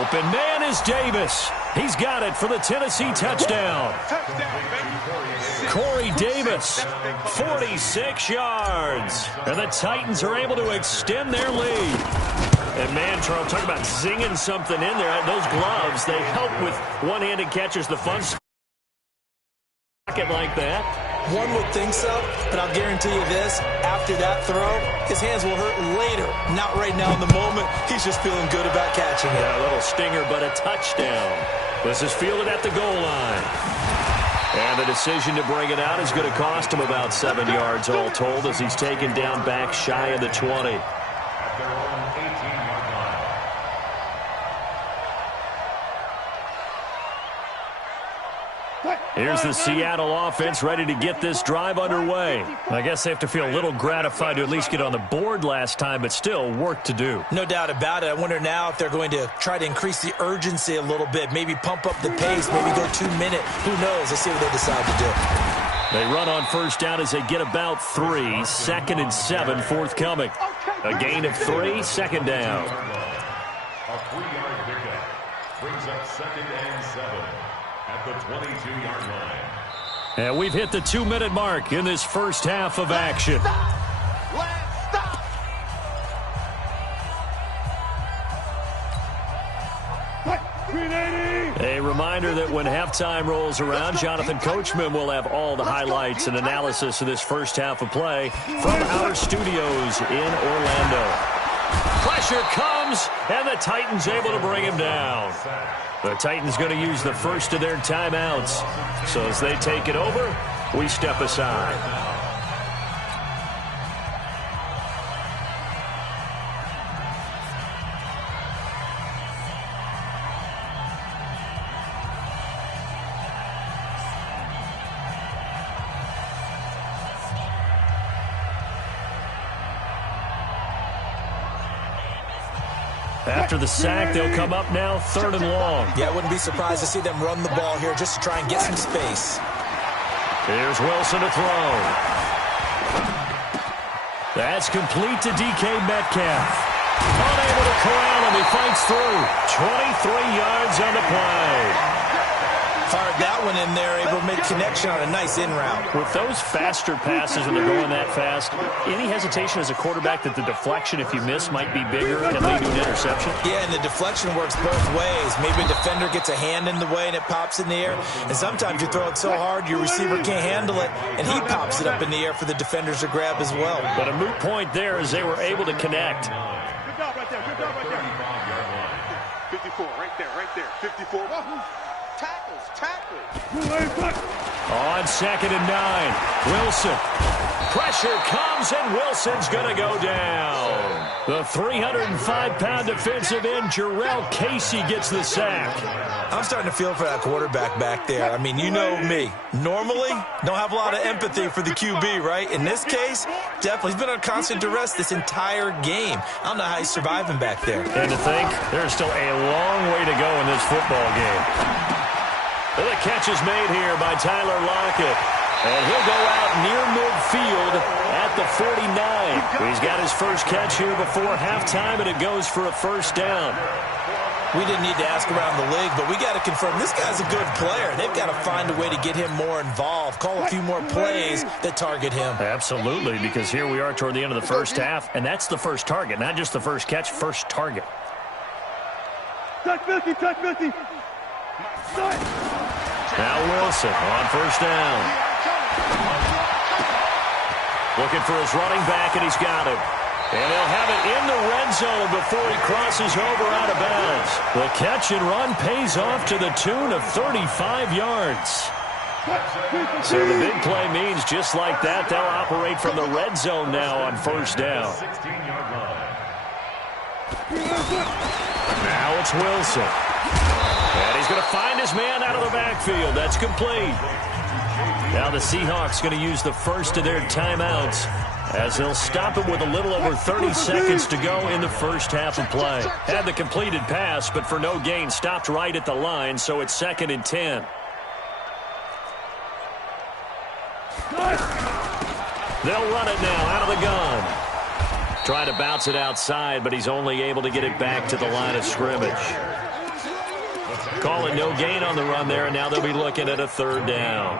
Open man is Davis. He's got it for the Tennessee touchdown. Corey Davis, 46 yards. And the Titans are able to extend their lead. And man, Charles, talk about zinging something in there. Those gloves, they help with one-handed catches. The fun pocket like that. One would think so, but I'll guarantee you this. After that throw, his hands will hurt later. Not right now in the moment. He's just feeling good about catching it. Yeah, a little stinger, but a touchdown. This is fielded at the goal line. And the decision to bring it out is going to cost him about 7 yards all told as he's taken down back shy of the 20. Here's the Seattle offense ready to get this drive underway. I guess they have to feel a little gratified to at least get on the board last time, but still work to do. No doubt about it. I wonder now if they're going to try to increase the urgency a little bit, maybe pump up the pace, maybe go 2 minute. Who knows? Let's see what they decide to do. They run on first down as they get about 3. 2nd and 7 forthcoming. A gain of 3, second down. A 3-yard pickup brings up 2nd and 7. At the 22-yard line. And we've hit the 2-minute mark in this first half of action. A reminder that when halftime rolls around, Jonathan Coachman will have all the highlights and analysis of this first half of play from our studios in Orlando. Pressure comes, and the Titans able to bring him down. The Titans going to use the first of their timeouts. So as they take it over, we step aside. After the sack, they'll come up now 3rd and long. Yeah, I wouldn't be surprised to see them run the ball here just to try and get some space. Here's Wilson to throw. That's complete to DK Metcalf. Unable to corral him. He fights through. 23 yards on the play. Fired that one in there, able to make connection on a nice in route. With those faster passes when they're going that fast, any hesitation as a quarterback that the deflection, if you miss, might be bigger and lead to an interception? Yeah, and the deflection works both ways. Maybe a defender gets a hand in the way and it pops in the air. And sometimes you throw it so hard your receiver can't handle it, and he pops it up in the air for the defenders to grab as well. But a moot point there as they were able to connect. Good job right there. Good job right there. 54, right there. 54. Tackles. On 2nd and 9, Wilson. Pressure comes, and Wilson's going to go down. The 305-pound defensive end, Jarrell Casey, gets the sack. I'm starting to feel for that quarterback back there. I mean, you know me. Normally, don't have a lot of empathy for the QB, right? In this case, definitely. He's been on constant duress this entire game. I don't know how he's surviving back there. And to think, there's still a long way to go in this football game. Well, the catch is made here by Tyler Lockett. And he'll go out near midfield at the 49. He's got his first catch here before halftime, and it goes for a first down. We didn't need to ask around the league, but we got to confirm this guy's a good player. They've got to find a way to get him more involved, call a few more plays that target him. Absolutely, because here we are toward the end of the first half, and that's the first target, not just the first catch, first target. Touch 50. Now Wilson on first down. Looking for his running back, and he's got him. And they'll have it in the red zone before he crosses over out of bounds. The catch and run pays off to the tune of 35 yards. So the big play means just like that, they'll operate from the red zone now on first down. Now it's Wilson. And he's going to find his man out of the backfield. That's complete. Now the Seahawks going to use the first of their timeouts as they'll stop it with a little over 30 seconds to go in the first half of play. Had the completed pass, but for no gain, stopped right at the line, so it's 2nd and 10. They'll run it now out of the gun. Trying to bounce it outside, but he's only able to get it back to the line of scrimmage. Calling no gain on the run there, and now they'll be looking at a third down.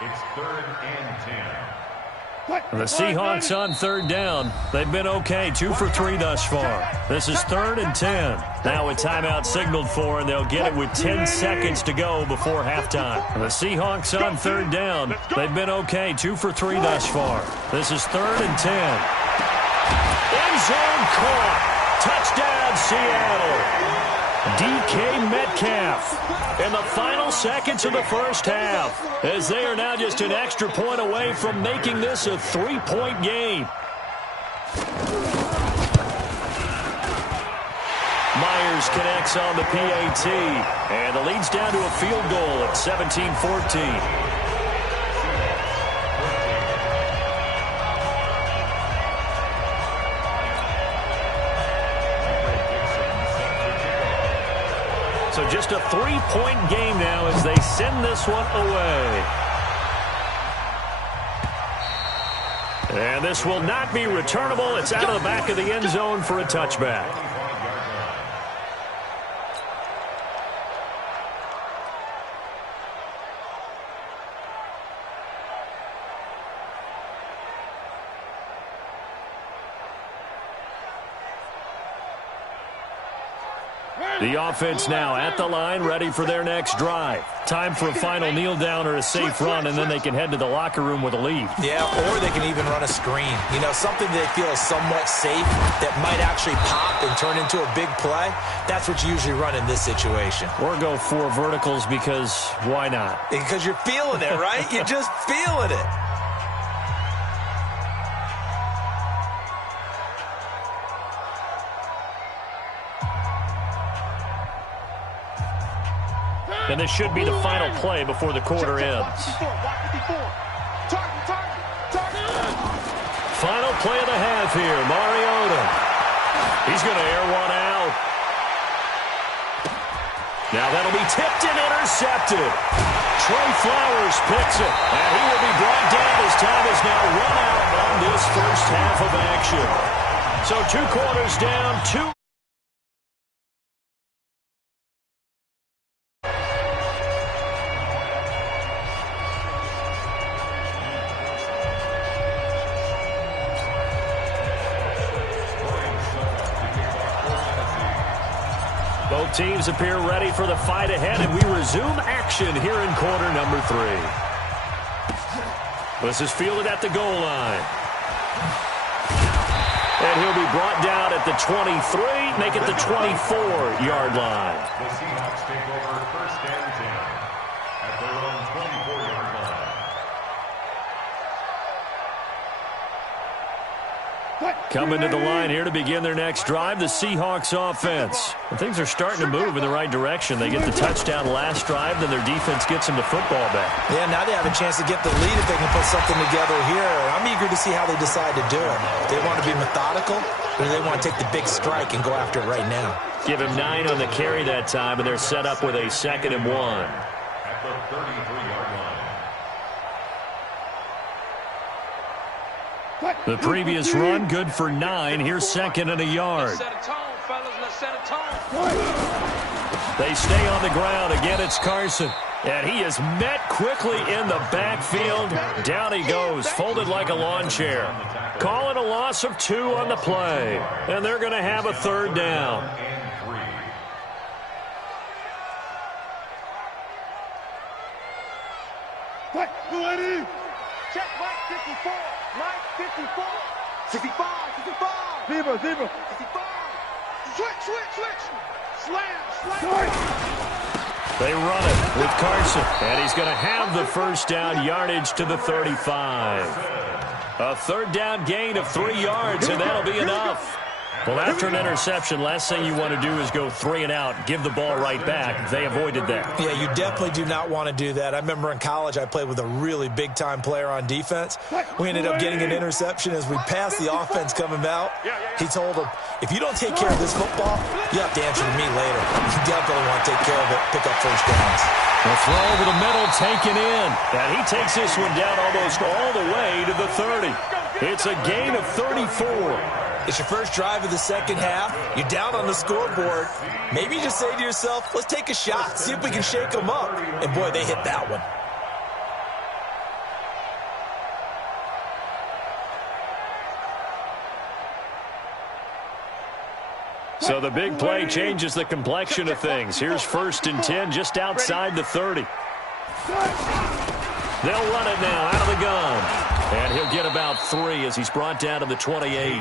It's 3rd and 10. The Seahawks on third down. They've been okay, 2 for 3 thus far. This is 3rd and 10. Now a timeout signaled for, and they'll get it with 10 seconds to go before halftime. The Seahawks on third down. They've been okay, 2 for 3 thus far. This is 3rd and 10. End zone caught. Touchdown, Seattle. DK Metcalf in the final seconds of the first half, as they are now just an extra point away from making this a 3-point game. Myers connects on the PAT, and the lead's down to a field goal at 17-14. So just a 3-point game now as they send this one away. And this will not be returnable. It's out of the back of the end zone for a touchback. The offense now at the line, ready for their next drive. Time for a final kneel down or a safe run, and then they can head to the locker room with a lead. Yeah, or they can even run a screen. You know, something they feel is somewhat safe that might actually pop and turn into a big play. That's what you usually run in this situation. Or go 4 verticals because why not? Because you're feeling it, right? You're just feeling it. And this should be the final play before the quarter ends. Final play of the half here, Mariota. He's going to air one out. Now that'll be tipped and intercepted. Trey Flowers picks it, and he will be brought down as time is now run out on this first half of action. So 2 quarters down, 2. Both teams appear ready for the fight ahead, and we resume action here in quarter number 3. This is fielded at the goal line. And he'll be brought down at the 23, make it the 24-yard line. The Seahawks take over 1st and 10 at their own 24-yard line. Coming to the line here to begin their next drive, the Seahawks offense. And things are starting to move in the right direction. They get the touchdown last drive, then their defense gets them the football back. Yeah, now they have a chance to get the lead if they can put something together here. I'm eager to see how they decide to do it. Do they want to be methodical, or do they want to take the big strike and go after it right now? Give him 9 on the carry that time, and they're set up with a 2nd and 1. At the 33-yard line. The previous run, good for 9. Here's 2nd and a yard. They stay on the ground. Again, it's Carson. And he is met quickly in the backfield. Down he goes, folded like a lawn chair. Calling a loss of 2 on the play. And they're going to have a 3rd down. Check Mike 54. Mike 54. 65. 65. Zebra. 65. Switch. Slam. They run it with Carson. And he's going to have the first down, yardage to the 35. A 3rd down gain of 3 yards, and that'll be enough. Well, after an interception, last thing you want to do is go 3 and out, give the ball right back. They avoided that. Yeah, you definitely do not want to do that. I remember in college I played with a really big-time player on defense. We ended up getting an interception as we passed the offense coming out. He told him, if you don't take care of this football, you have to answer to me later. You definitely want to take care of it, pick up first downs. The throw over the middle taken in. And he takes this one down almost all the way to the 30. It's a gain of 34. It's your first drive of the second half. You're down on the scoreboard. Maybe you just say to yourself, let's take a shot, see if we can shake them up. And, boy, they hit that one. So the big play changes the complexion of things. Here's 1st and 10 just outside the 30. They'll run it now out of the gun. And he'll get about 3 as he's brought down to the 28.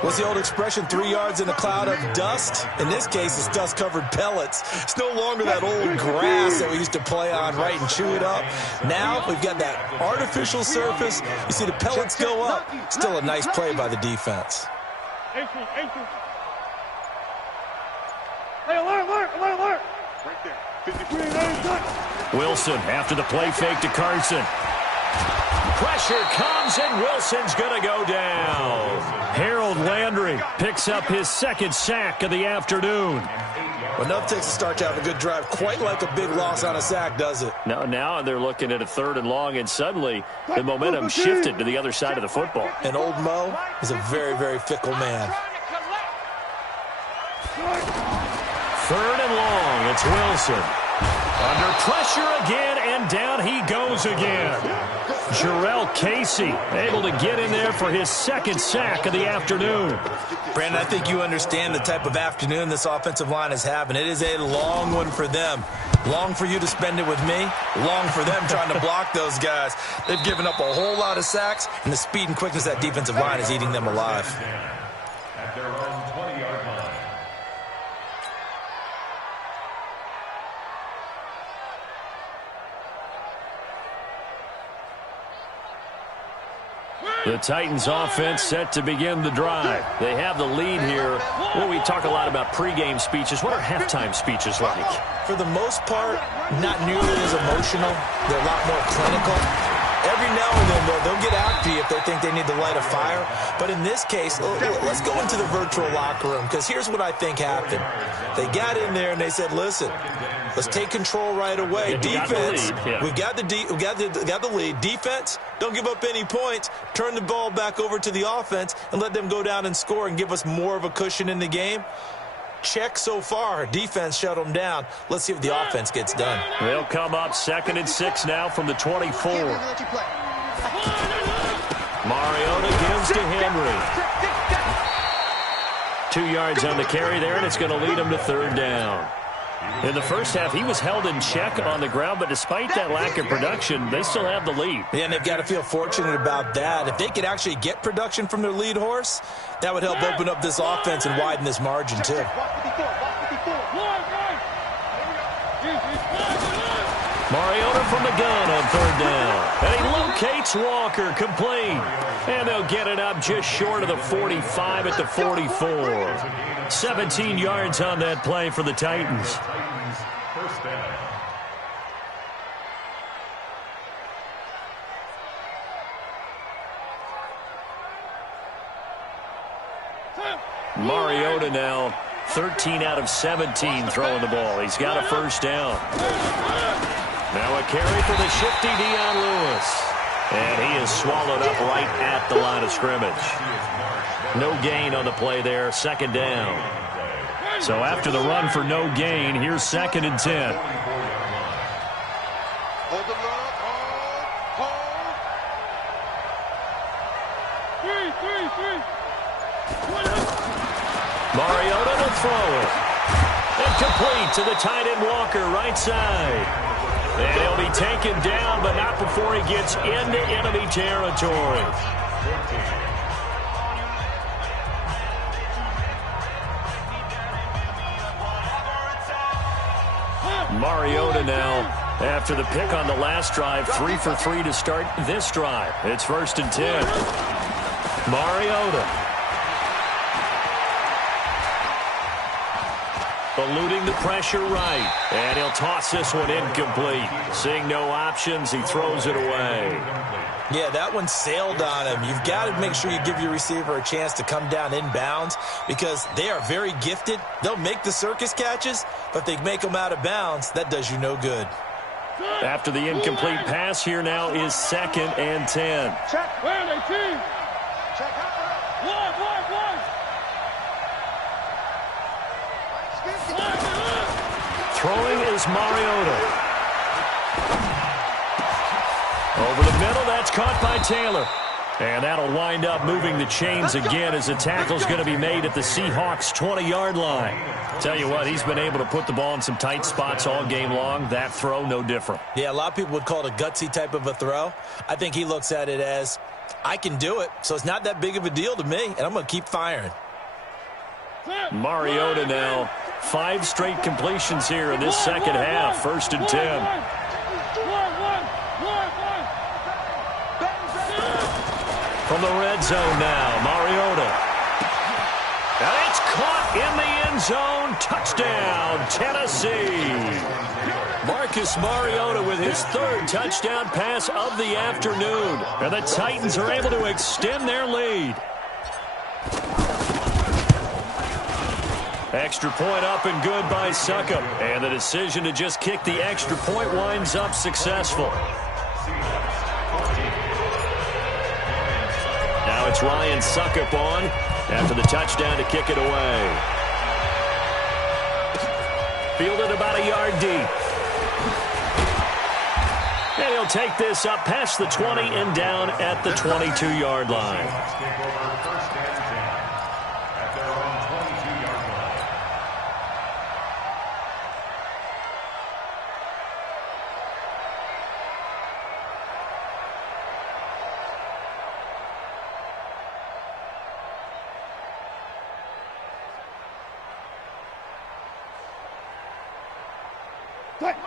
What's the old expression, 3 yards in a cloud of dust? In this case, it's dust-covered pellets. It's no longer that old grass that we used to play on, right, and chew it up. Now we've got that artificial surface. You see the pellets go up. Still a nice play by the defense. Hey, alert! Right there. 53. Wilson after the play fake to Carson. Pressure comes, and Wilson's going to go down. Harold Landry picks up his 2nd sack of the afternoon. Well, enough takes to start to have a good drive. Quite like a big loss on a sack, does it? Now they're looking at a 3rd and long, and suddenly the momentum shifted to the other side of the football. And old Mo is a very, very fickle man. 3rd and long, it's Wilson. Under pressure again, and down he goes again. Jarrell Casey able to get in there for his 2nd sack of the afternoon. Brandon, I think you understand the type of afternoon this offensive line is having. It is a long one for them. Long for you to spend it with me. Long for them trying to block those guys. They've given up a whole lot of sacks, and the speed and quickness of that defensive line is eating them alive. At their own 20-yard line. The Titans offense set to begin the drive. They have the lead here. Well, we talk a lot about pregame speeches. What are halftime speeches like? For the most part, not nearly as emotional. They're a lot more clinical. Every now and then, they'll get after you if they think they need to light a fire. But in this case, let's go into the virtual locker room, because here's what I think happened. They got in there and they said, listen, let's take control right away. Defense, we've got the lead. Defense, don't give up any points. Turn the ball back over to the offense and let them go down and score and give us more of a cushion in the game. Check so far. Defense shut them down. Let's see if the offense gets done. They'll come up 2nd and 6 now from the 24. Mariota gives to Henry. 2 yards on the carry there, and it's going to lead him to 3rd down. In the first half, he was held in check on the ground, but despite that lack of production, they still have the lead. Yeah, and they've got to feel fortunate about that. If they could actually get production from their lead horse, that would help open up this offense and widen this margin, too. Mariota from the gun on 3rd down. And he locates Walker, complete. And they'll get it up just short of the 45 at the 44. 17 yards on that play for the Titans. First down. Mariota now 13 out of 17 throwing the ball. He's got a 1st down. Now a carry for the shifty Dion Lewis. And he is swallowed up right at the line of scrimmage. No gain on the play there, 2nd down. So after the run for no gain, here's 2nd and 10. Hold the run. Hold. Mariota to throw it. And complete to the tight end Walker, right side. And he'll be taken down, but not before he gets into enemy territory. Mariota now, after the pick on the last drive, 3 for 3 to start this drive. It's 1st and 10. Mariota. Eluding the pressure right. And he'll toss this one incomplete. Seeing no options, he throws it away. Yeah, that one sailed on him. You've got to make sure you give your receiver a chance to come down inbounds because they are very gifted. They'll make the circus catches, but if they make them out of bounds, that does you no good. After the incomplete pass, here now is 2nd and 10. Check. Where are they, team? Check out. One. Throwing is Mariota. Over the middle, that's caught by Taylor. And that'll wind up moving the chains again as the tackle's going to be made at the Seahawks' 20-yard line. Tell you what, he's been able to put the ball in some tight spots all game long. That throw, no different. Yeah, a lot of people would call it a gutsy type of a throw. I think he looks at it as, I can do it, so it's not that big of a deal to me, and I'm going to keep firing. Mariota now, 5 straight completions here in this second half. 1st and 10. From the red zone now, Mariota. And it's caught in the end zone. Touchdown, Tennessee. Marcus Mariota with his 3rd touchdown pass of the afternoon. And the Titans are able to extend their lead. Extra point up and good by Succop. And the decision to just kick the extra point winds up successful. Now it's Ryan Succop on after the touchdown to kick it away. Fielded about a yard deep. And he'll take this up past the 20 and down at the 22-yard line.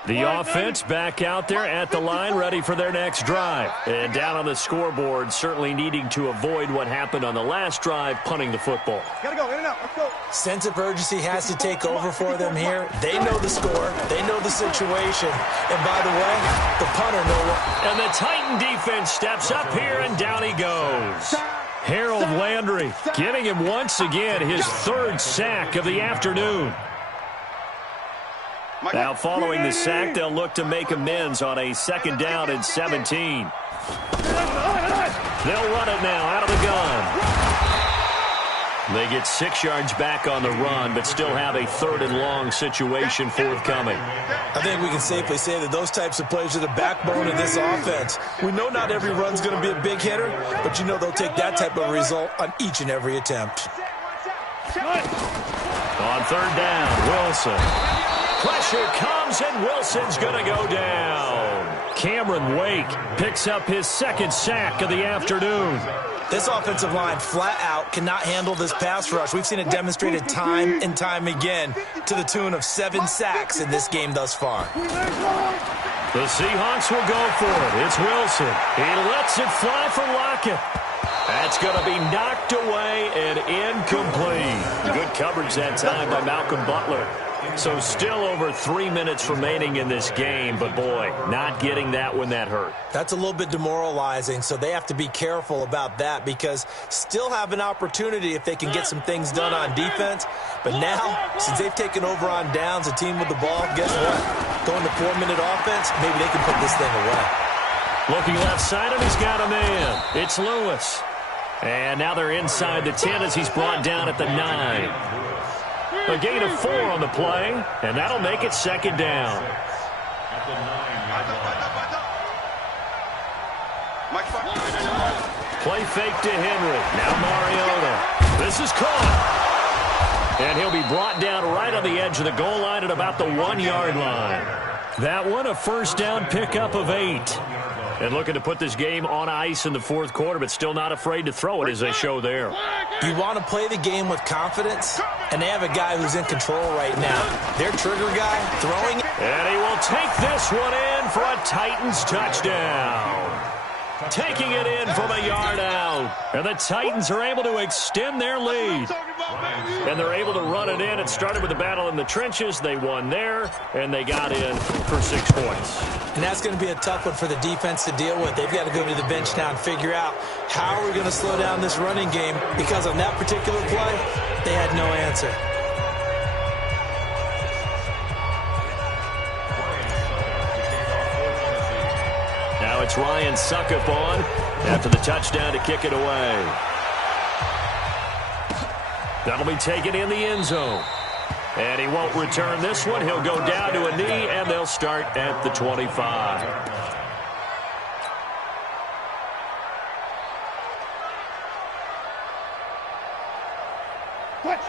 The offense back out there at the line, ready for their next drive. And down on the scoreboard, certainly needing to avoid what happened on the last drive, punting the football. Gotta go, in and out, let's go. Sense of urgency has to take over for them here. They know the score. They know the situation. And by the way, the punter knows. And the Titan defense steps up here, and down he goes. Harold Landry getting him once again his 3rd sack of the afternoon. Now following the sack, they'll look to make amends on a 2nd down and 17. They'll run it now out of the gun. They get 6 yards back on the run, but still have a 3rd and long situation forthcoming. I think we can safely say that those types of plays are the backbone of this offense. We know not every run's going to be a big hitter, but you know they'll take that type of result on each and every attempt. On 3rd down, Wilson. Pressure comes, and Wilson's going to go down. Cameron Wake picks up his 2nd sack of the afternoon. This offensive line flat out cannot handle this pass rush. We've seen it demonstrated time and time again to the tune of 7 sacks in this game thus far. The Seahawks will go for it. It's Wilson. He lets it fly for Lockett. That's going to be knocked away and incomplete. Good coverage that time by Malcolm Butler. So still over 3 minutes remaining in this game, but boy, not getting that when that hurt. That's a little bit demoralizing, so they have to be careful about that because still have an opportunity if they can get some things done on defense. But now, since they've taken over on downs, a team with the ball, guess what? Going to 4-minute offense, maybe they can put this thing away. Looking left side, and he's got a man. It's Lewis. And now they're inside the 10 as he's brought down at the 9. A gain of 4 on the play, and that'll make it 2nd down. Play fake to Henry. Now Mariota. This is caught. And he'll be brought down right on the edge of the goal line at about the 1-yard line. That one, a 1st down pickup of 8. And looking to put this game on ice in the 4th quarter, but still not afraid to throw it as they show there. You want to play the game with confidence, and they have a guy who's in control right now. Their trigger guy throwing. And he will take this one in for a Titans touchdown. Taking it in from a yard out. And the Titans are able to extend their lead. And they're able to run it in. It started with a battle in the trenches. They won there, and they got in for 6 points. And that's going to be a tough one for the defense to deal with. They've got to go to the bench now and figure out how are we going to slow down this running game, because on that particular play, they had no answer. Now it's Ryan Succop on after the touchdown to kick it away. That'll be taken in the end zone. And he won't return this one. He'll go down to a knee, and they'll start at the 25.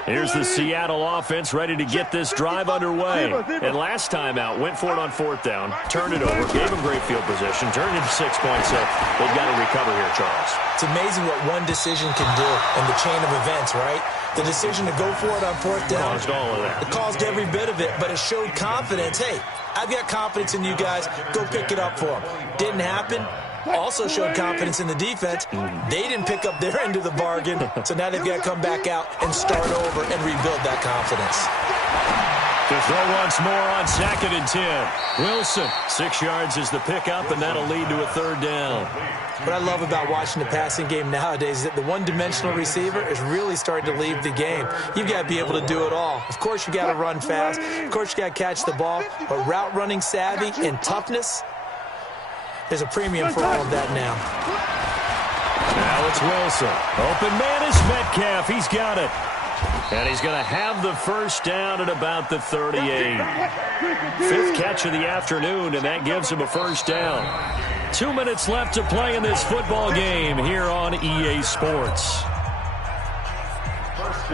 Here's the Seattle offense ready to get this drive underway. And last time out, went for it on 4th down, turned it over, gave him great field position, turned it into 6 points. So they've got to recover here, Charles. It's amazing what one decision can do in the chain of events, right? The decision to go for it on 4th down. Caused all of that. It caused every bit of it, but it showed confidence. Hey, I've got confidence in you guys. Go pick it up for them. Didn't happen. Also showed confidence in the defense. They didn't pick up their end of the bargain, so now they've got to come back out and start over and rebuild that confidence. To throw once more on 2nd and 10. Wilson, 6 yards is the pickup, and that'll lead to a 3rd down. What I love about watching the passing game nowadays is that the one-dimensional receiver is really starting to leave the game. You've got to be able to do it all. Of course, you got to run fast. Of course, you got to catch the ball. But route running savvy and toughness, there's a premium for all of that now. Now it's Wilson. Open man is Metcalf. He's got it. And he's going to have the 1st down at about the 38. 5th catch of the afternoon, and that gives him a 1st down. 2 minutes left to play in this football game here on EA Sports.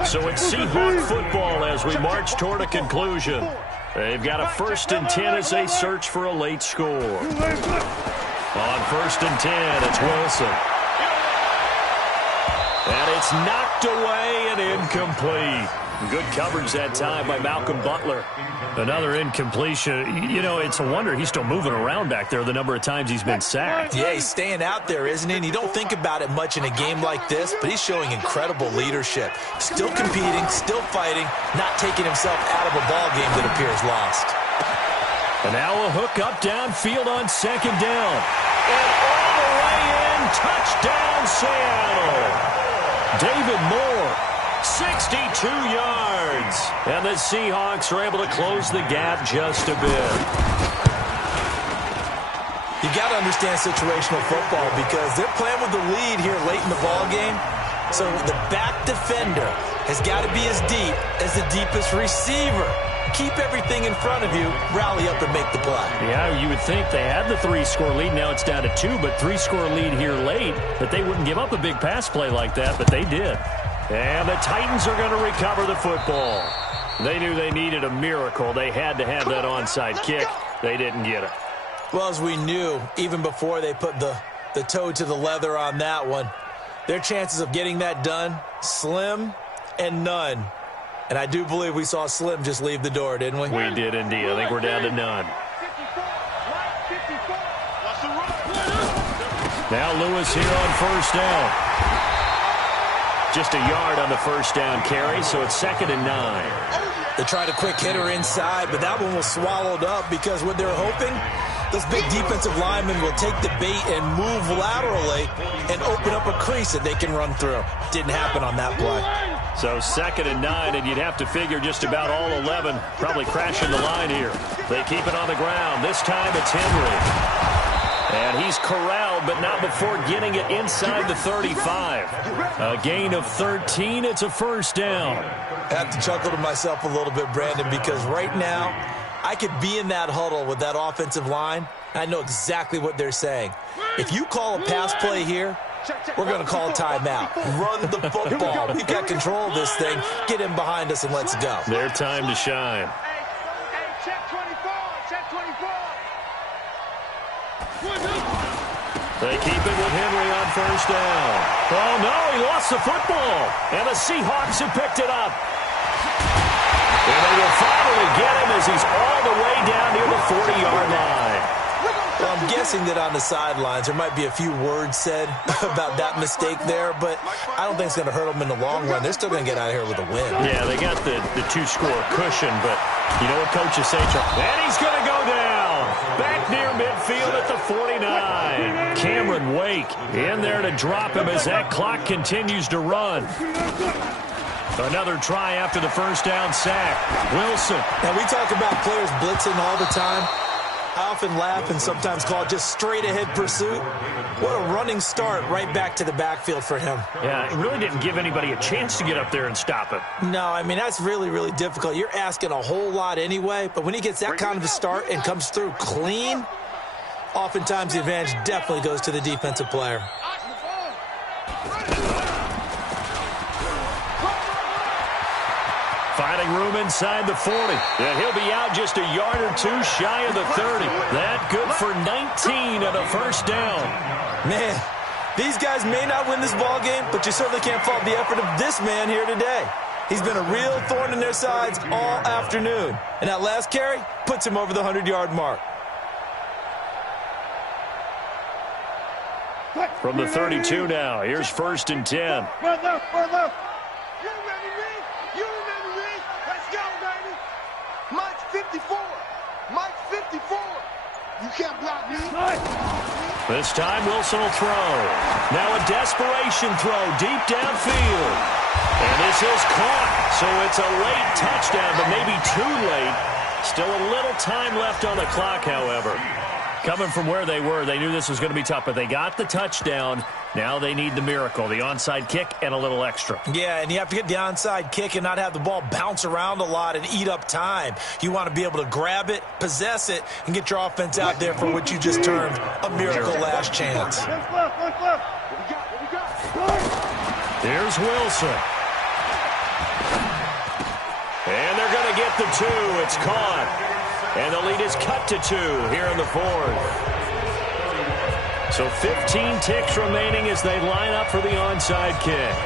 So it's Seahawk football as we march toward a conclusion. They've got a 1st and 10 as they search for a late score. On 1st and 10, it's Wilson. And it's knocked away and incomplete. Good coverage that time by Malcolm Butler. Another incompletion. You know, it's a wonder he's still moving around back there the number of times he's been sacked. Yeah, he's staying out there, isn't he? And you don't think about it much in a game like this, but he's showing incredible leadership. Still competing, still fighting, not taking himself out of a ball game that appears lost. And now a hook up downfield on 2nd down. And all the way in, touchdown Seattle. David Moore, 62 yards. And the Seahawks are able to close the gap just a bit. You got to understand situational football because they're playing with the lead here late in the ball game. So the back defender has got to be as deep as the deepest receiver. Keep everything in front of you, rally up and make the play. Yeah, you would think they had the 3-score lead. Now it's down to 2, but 3-score lead here late. That they wouldn't give up a big pass play like that, but they did. And the Titans are going to recover the football. They knew they needed a miracle. They had to have that onside kick. They didn't get it. Well, as we knew, even before they put the toe to the leather on that one, their chances of getting that done, slim and none. And I do believe we saw Slim just leave the door, didn't we? We did indeed. I think we're down to none. Now Lewis here on 1st down. Just a yard on the 1st down carry, so it's 2nd and 9. They tried a quick hitter inside, but that one was swallowed up because what they're hoping, those big defensive linemen will take the bait and move laterally and open up a crease that they can run through. Didn't happen on that play. So 2nd and 9, and you'd have to figure just about all 11 probably crashing the line here. They keep it on the ground. This time it's Henry. And he's corralled, but not before getting it inside the 35. A gain of 13. It's a 1st down. I have to chuckle to myself a little bit, Brandon, because right now I could be in that huddle with that offensive line. I know exactly what they're saying. If you call a pass play here, we're going to call a timeout. Run the football. We've got control of this thing. Get in behind us and let's go. Their time to shine. Hey, check 24. Check 24. They keep it with Henry on 1st down. Oh, no, he lost the football. And the Seahawks have picked it up. And they will finally get him as he's all the way down near the 40-yard line. Well, I'm guessing that on the sidelines there might be a few words said about that mistake there, but I don't think it's going to hurt them in the long run. They're still going to get out of here with a win. Yeah, they got the 2-score cushion, but you know what coaches say, Charles? And he's going to go down. Back near midfield at the 49. Cameron Wake in there to drop him as that clock continues to run. Another try after the 1st down sack. Wilson. Now, we talk about players blitzing all the time. I often laugh and sometimes call it just straight-ahead pursuit. What a running start right back to the backfield for him. Yeah, it really didn't give anybody a chance to get up there and stop him. No, I mean, that's really, really difficult. You're asking a whole lot anyway, but when he gets that kind of a start and comes through clean, oftentimes the advantage definitely goes to the defensive player. Finding room inside the 40. And he'll be out just a yard or two shy of the 30. That good for 19 and a first down. Man, these guys may not win this ball game, but you certainly can't fault the effort of this man here today. He's been a real thorn in their sides all afternoon. And that last carry puts him over the 100-yard mark. From the 32 now, here's 1st and 10. Run left, run left. You remember me? You remember me? Let's go, baby. Mike's 54. Mike's 54. You can't block me. This time, Wilson will throw. Now a desperation throw deep downfield. And this is caught. So it's a late touchdown, but maybe too late. Still a little time left on the clock, however. Coming from where they were, they knew this was going to be tough, but they got the touchdown. Now they need the miracle, the onside kick and a little extra. Yeah, and you have to get the onside kick and not have the ball bounce around a lot and eat up time. You want to be able to grab it, possess it, and get your offense out there for what you just termed a miracle last chance. Here's Wilson. And they're going to get the 2. It's caught. And the lead is cut to 2 here in the 4th. So 15 ticks remaining as they line up for the onside kick.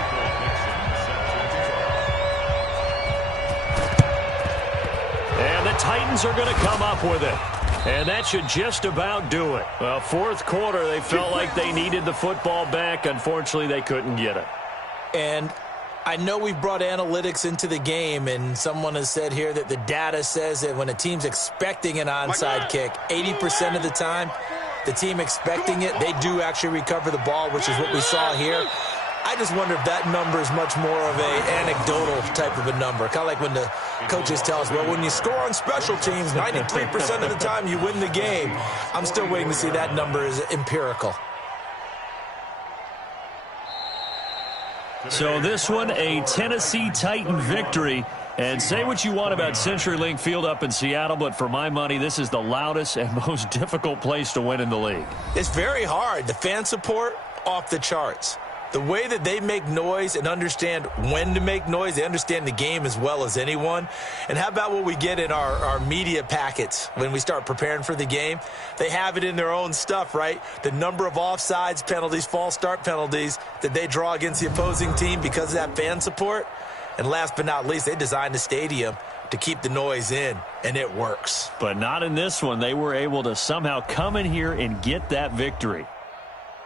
And the Titans are going to come up with it. And that should just about do it. Well, 4th quarter, they felt like they needed the football back. Unfortunately, they couldn't get it. And I know we've brought analytics into the game, and someone has said here that the data says that when a team's expecting an onside kick, 80% of the time, the team expecting it, they do actually recover the ball, which is what we saw here. I just wonder if that number is much more of a anecdotal type of a number. Kind of like when the coaches tell us, well, when you score on special teams, 93% of the time you win the game. I'm still waiting to see that number is empirical. So this one, a Tennessee Titan victory. And say what you want about CenturyLink Field up in Seattle, but for my money, this is the loudest and most difficult place to win in the league. It's very hard. The fan support, off the charts. The way that they make noise and understand when to make noise, they understand the game as well as anyone. And how about what we get in our media packets when we start preparing for the game? They have it in their own stuff, right? The number of offsides penalties, false start penalties that they draw against the opposing team because of that fan support. And last but not least, they designed the stadium to keep the noise in, and it works. But not in this one. They were able to somehow come in here and get that victory.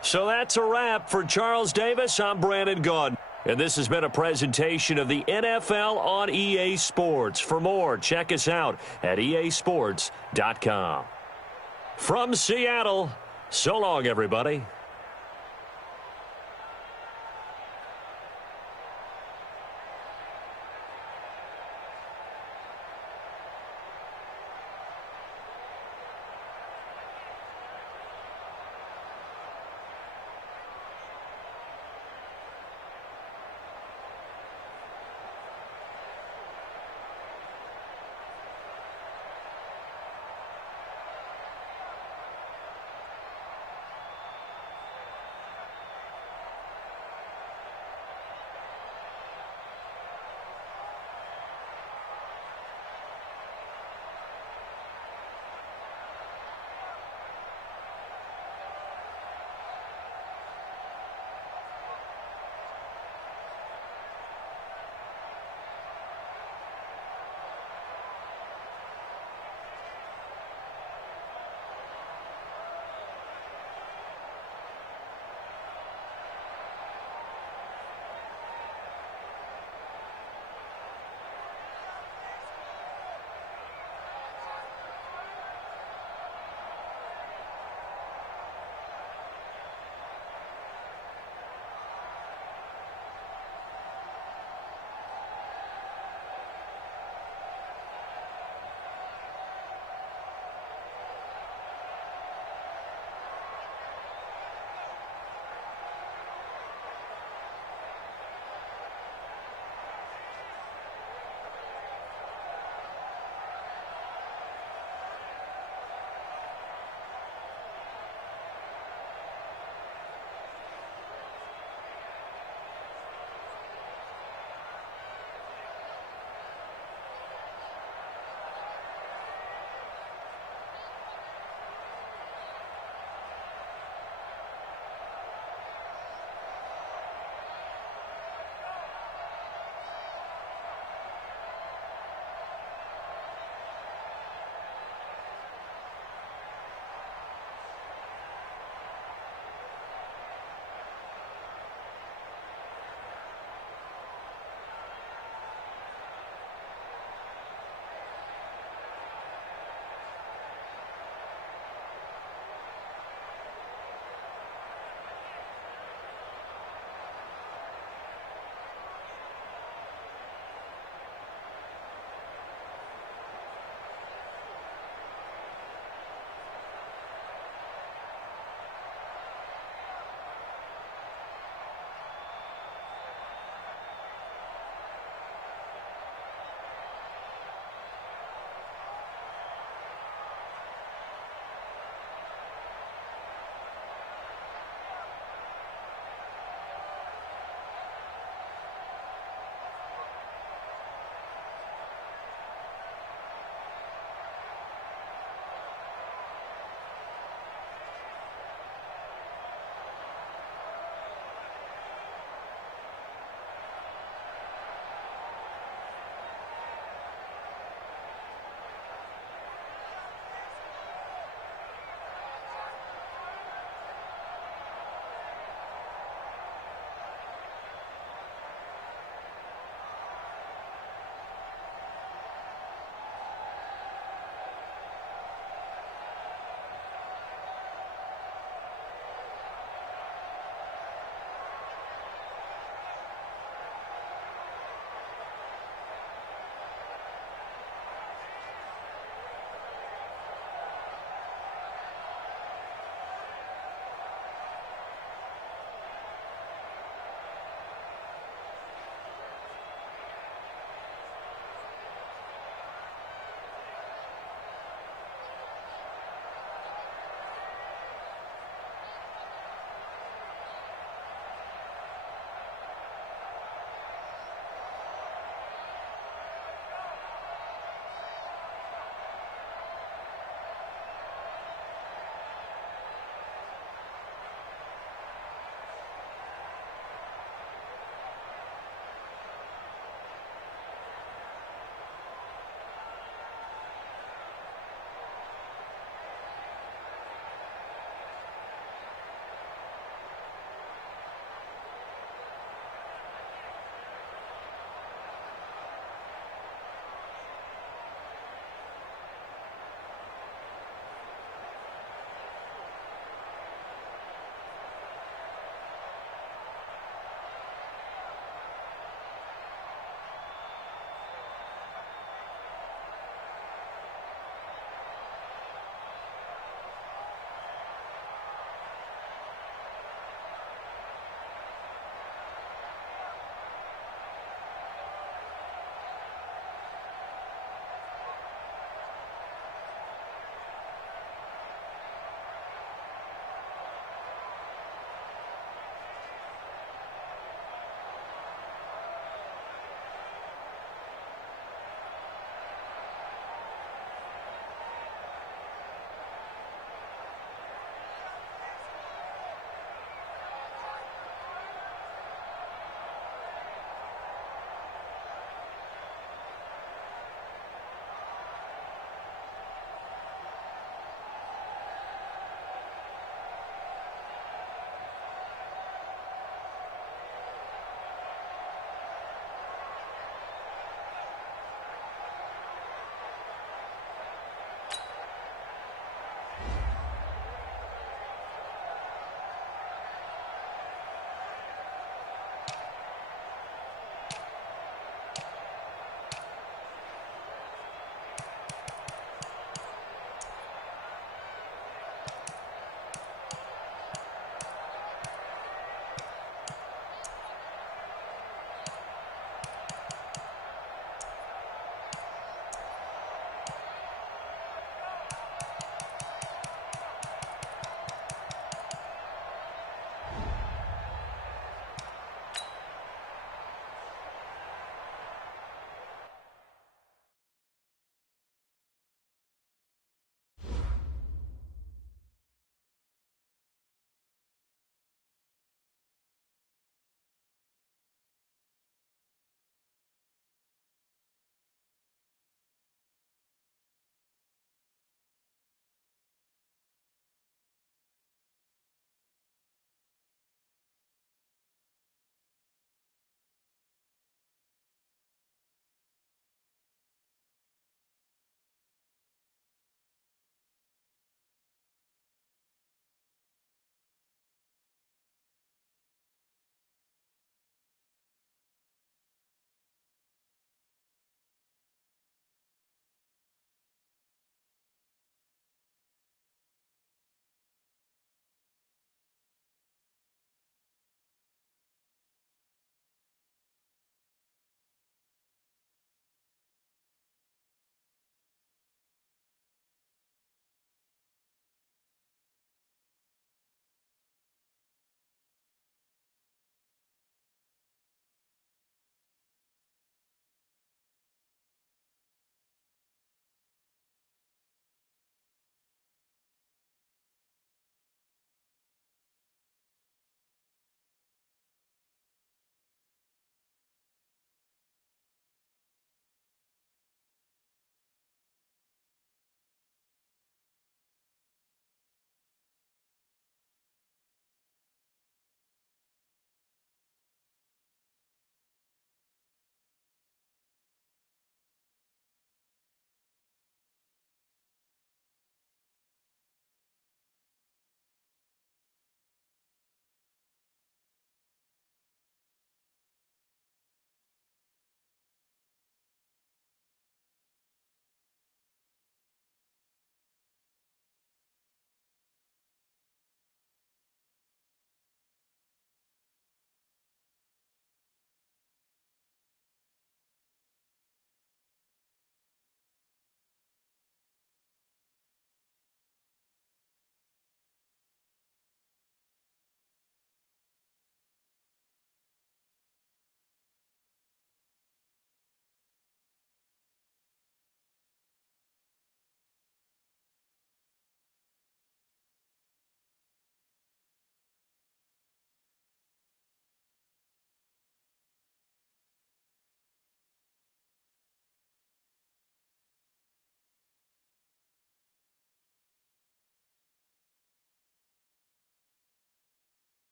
So that's a wrap for Charles Davis. I'm Brandon Gaudin. And this has been a presentation of the NFL on EA Sports. For more, check us out at easports.com. From Seattle, so long, everybody.